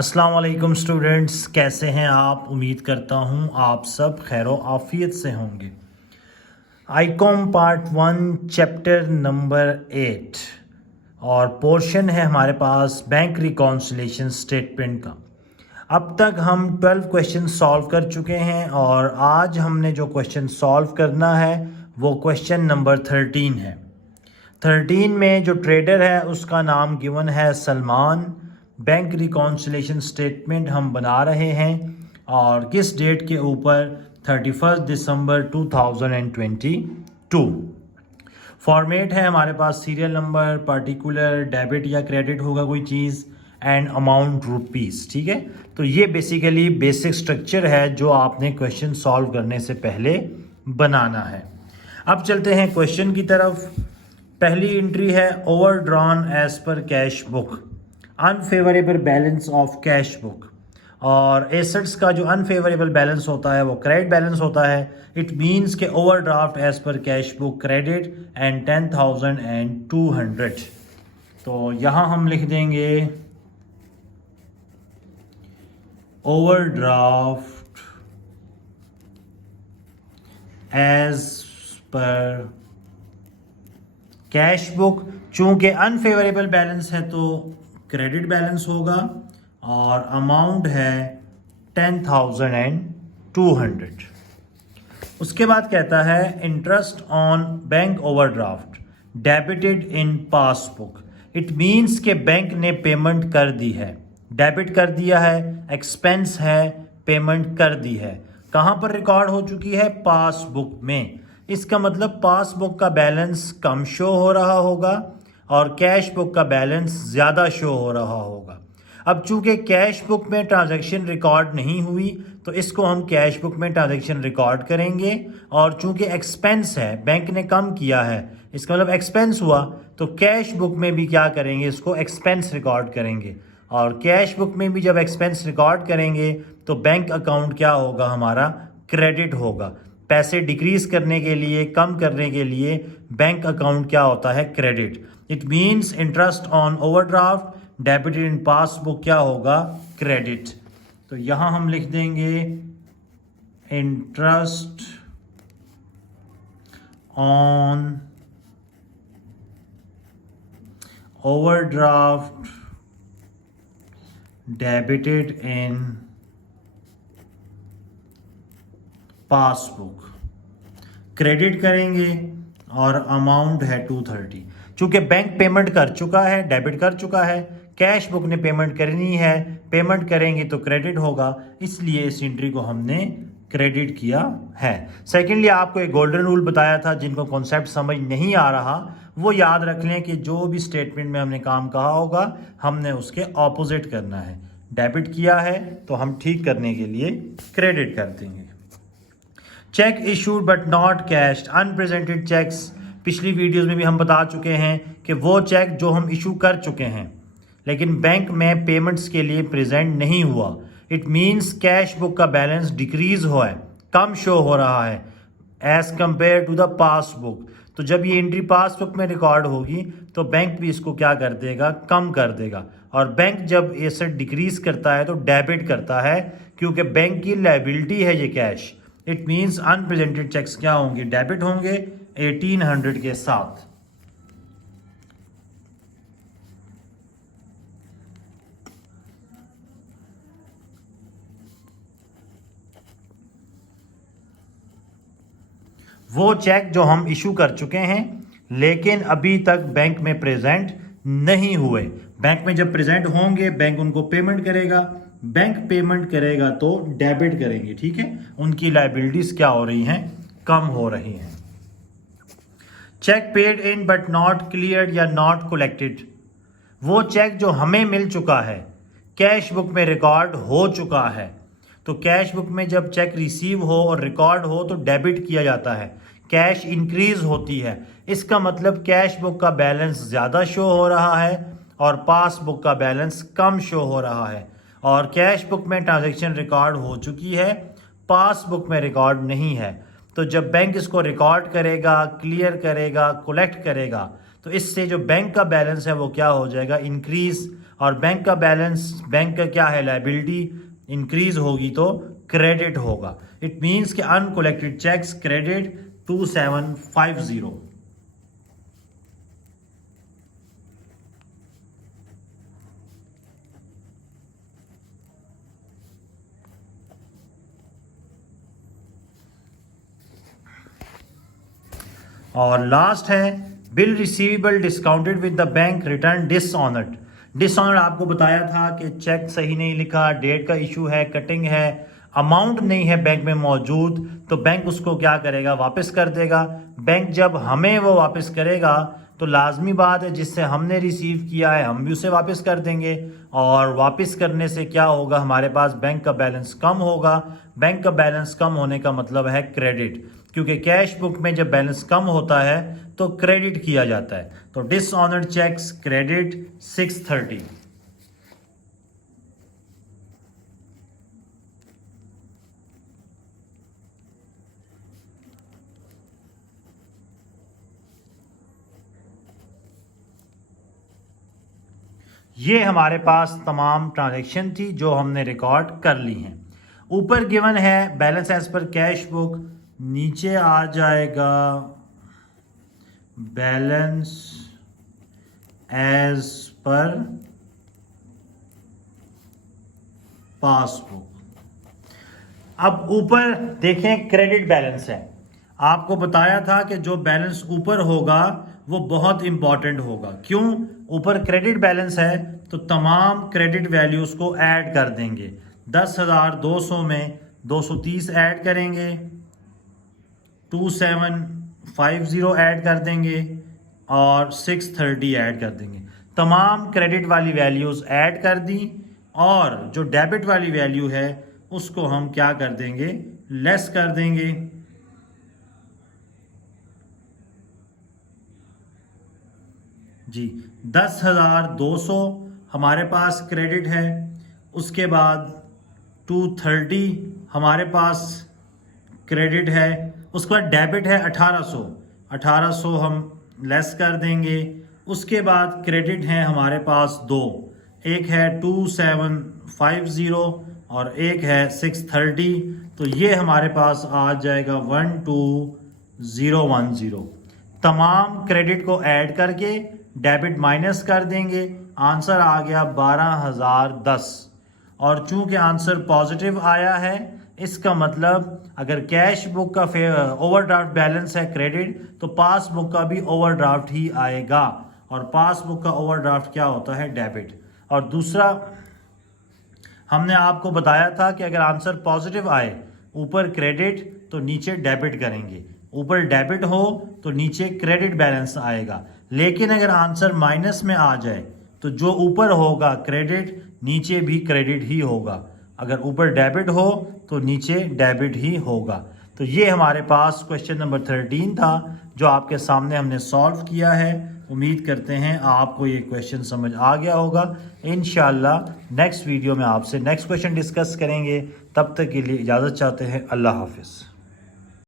अस्सलाम वालेकुम स्टूडेंट्स, कैसे हैं आप। उम्मीद करता हूं आप सब खैरो आफियत से होंगे। आईकॉम पार्ट 1 चैप्टर नंबर 8 और पोर्शन है हमारे पास बैंक रिकॉन्सिलेशन स्टेटमेंट का। अब तक हम 12 क्वेश्चन सॉल्व कर चुके हैं और आज हमने जो क्वेश्चन सॉल्व करना है वो क्वेश्चन नंबर 13 है। 13 में जो ट्रेडर है उसका नाम गिवन है सलमान। बैंक रिकॉन्सिलेशन स्टेटमेंट हम बना रहे हैं और किस डेट के ऊपर 31 दिसंबर 2022। फॉर्मेट है हमारे पास सीरियल नंबर, पार्टिकुलर, डेबिट या क्रेडिट होगा कोई चीज़ एंड अमाउंट रुपीस। ठीक है, तो ये बेसिकली बेसिक स्ट्रक्चर है जो आपने क्वेश्चन सॉल्व करने से पहले बनाना है। अब चलते हैं क्वेश्चन की तरफ। पहली एंट्री है overdrawn as per cash book, unfavourable balance of cash book. और एसेट्स का जो अनफेवरेबल बैलेंस होता है वो क्रेडिट बैलेंस होता है। इट मीन्स के overdraft as per cash book credit and 10,200। तो यहाँ हम लिख देंगे overdraft as per cash book. चूंकि अनफेवरेबल बैलेंस है तो क्रेडिट बैलेंस होगा और अमाउंट है 10,200। उसके बाद कहता है interest on bank overdraft debited in passbook. It means के बैंक ने पेमेंट कर दी है, डेबिट कर दिया है, एक्सपेंस है, पेमेंट कर दी है। कहाँ पर रिकॉर्ड हो चुकी है? पासबुक में। इसका मतलब पासबुक का बैलेंस कम शो हो रहा होगा और कैश बुक का बैलेंस ज़्यादा शो हो रहा होगा। अब चूंकि कैश बुक में ट्रांजैक्शन रिकॉर्ड नहीं हुई तो इसको हम कैश बुक में ट्रांजैक्शन रिकॉर्ड करेंगे। और चूंकि एक्सपेंस है, बैंक ने कम किया है, इसका मतलब एक्सपेंस हुआ, तो कैश बुक में भी क्या करेंगे? इसको एक्सपेंस रिकॉर्ड करेंगे। और कैश बुक में भी जब एक्सपेंस रिकॉर्ड करेंगे तो बैंक अकाउंट क्या होगा? हमारा क्रेडिट होगा। पैसे डिक्रीज करने के लिए, कम करने के लिए बैंक अकाउंट क्या होता है? Credit. It means interest on overdraft debited in passbook क्या होगा? क्रेडिट। तो यहां हम लिख देंगे interest on overdraft debited in passbook, credit करेंगे और अमाउंट है 230। चूंकि बैंक पेमेंट कर चुका है, डेबिट कर चुका है, कैश बुक ने पेमेंट करनी है, पेमेंट करेंगे तो क्रेडिट होगा, इसलिए इस एंट्री को हमने क्रेडिट किया है। सेकेंडली आपको एक गोल्डन रूल बताया था, जिनको कॉन्सेप्ट समझ नहीं आ रहा वो याद रख लें कि जो भी स्टेटमेंट में हमने काम कहा होगा हमने उसके ऑपोजिट करना है। डेबिट किया है तो हम ठीक करने के लिए क्रेडिट कर देंगे। Cheque issued but not cashed, unpresented cheques. पिछली वीडियोस में भी हम बता चुके हैं कि वो चेक जो हम इशू कर चुके हैं लेकिन बैंक में पेमेंट्स के लिए प्रेजेंट नहीं हुआ। इट मीन्स कैश बुक का बैलेंस डिक्रीज हुआ है, कम शो हो रहा है as compare to the passbook. तो जब ये एंट्री पासबुक में रिकॉर्ड होगी तो बैंक भी इसको क्या कर देगा? कम कर देगा। और बैंक जब एसेट डिक्रीज करता है तो डेबिट करता है, क्योंकि बैंक की लायबिलिटी है ये cash. It means unpresented cheques क्या होंगे? डेबिट होंगे 1800 के साथ। वो चेक जो हम इशू कर चुके हैं लेकिन अभी तक बैंक में प्रेजेंट नहीं हुए। बैंक में जब प्रेजेंट होंगे बैंक उनको पेमेंट करेगा, बैंक पेमेंट करेगा तो डेबिट करेंगे। ठीक है, उनकी लायबिलिटीज क्या हो रही हैं? कम हो रही हैं। Cheque paid in but not cleared या नॉट कलेक्टेड, वो चेक जो हमें मिल चुका है, कैश बुक में रिकॉर्ड हो चुका है। तो कैश बुक में जब चेक रिसीव हो और रिकॉर्ड हो तो डेबिट किया जाता है, कैश इंक्रीज होती है। इसका मतलब कैश बुक का बैलेंस ज़्यादा शो हो रहा है और पासबुक का बैलेंस कम शो हो रहा है। और कैश बुक में ट्रांजैक्शन रिकॉर्ड हो चुकी है, पासबुक में रिकॉर्ड नहीं है। तो जब बैंक इसको रिकॉर्ड करेगा, क्लियर करेगा, कलेक्ट करेगा तो इससे जो बैंक का बैलेंस है वो क्या हो जाएगा? इंक्रीज। और बैंक का बैलेंस, बैंक का क्या है, लायबिलिटी इंक्रीज होगी तो क्रेडिट होगा। इट मीन्स कि अनकोलेक्टेड चेक्स क्रेडिट 2750। और लास्ट है bill receivable discounted with the bank return dishonoured. Dishonoured आपको बताया था कि चेक सही नहीं लिखा, डेट का इशू है, कटिंग है, अमाउंट नहीं है बैंक में मौजूद, तो बैंक उसको क्या करेगा, वापस कर देगा। बैंक जब हमें वो वापस करेगा तो लाजमी बात है जिससे हमने रिसीव किया है हम भी उसे वापस कर देंगे, और वापस करने से क्या होगा, हमारे पास बैंक का बैलेंस कम होगा। बैंक का बैलेंस कम होने का मतलब है क्रेडिट, क्योंकि कैश बुक में जब बैलेंस कम होता है तो क्रेडिट किया जाता है। तो डिसऑनर्ड चेक्स क्रेडिट 630। ये हमारे पास तमाम ट्रांजैक्शन थी जो हमने रिकॉर्ड कर ली हैं। ऊपर गिवन है balance as per cash book, नीचे आ जाएगा बैलेंस एज पर पासबुक। अब ऊपर देखें क्रेडिट बैलेंस है, आपको बताया था कि जो बैलेंस ऊपर होगा वो बहुत इंपॉर्टेंट होगा। क्यों? ऊपर क्रेडिट बैलेंस है तो तमाम क्रेडिट वैल्यूज को ऐड कर देंगे। 10,200 में 230 ऐड करेंगे, 2750 ऐड कर देंगे और 630 ऐड कर देंगे। तमाम क्रेडिट वाली वैल्यूज ऐड कर दी, और जो डेबिट वाली वैल्यू है उसको हम क्या कर देंगे, लेस कर देंगे। जी 10,200 हमारे पास क्रेडिट है, उसके बाद 230 हमारे पास क्रेडिट है, उसके बाद डेबिट है 1800 हम लेस कर देंगे। उसके बाद क्रेडिट है हमारे पास दो, एक है 2750 और एक है 630, तो ये हमारे पास आ जाएगा 12010। तमाम क्रेडिट को ऐड करके डेबिट माइनस कर देंगे, आंसर आ गया 12,010। और चूंकि आंसर पॉजिटिव आया है, इसका मतलब अगर कैश बुक का ओवरड्राफ्ट बैलेंस है क्रेडिट, तो पासबुक का भी ओवरड्राफ्ट ही आएगा, और पासबुक का ओवरड्राफ्ट क्या होता है, डेबिट। और दूसरा हमने आपको बताया था कि अगर आंसर पॉजिटिव आए, ऊपर क्रेडिट तो नीचे डेबिट करेंगे, ऊपर डेबिट हो तो नीचे क्रेडिट बैलेंस आएगा। लेकिन अगर आंसर माइनस में आ जाए तो जो ऊपर होगा क्रेडिट, नीचे भी क्रेडिट ही होगा। अगर ऊपर डेबिट हो तो नीचे डेबिट ही होगा। तो ये हमारे पास क्वेश्चन नंबर 13 था जो आपके सामने हमने सॉल्व किया है। उम्मीद करते हैं आपको ये क्वेश्चन समझ आ गया होगा। इंशाल्लाह नेक्स्ट वीडियो में आपसे नेक्स्ट क्वेश्चन डिस्कस करेंगे। तब तक के लिए इजाज़त चाहते हैं। अल्लाह हाफिज़।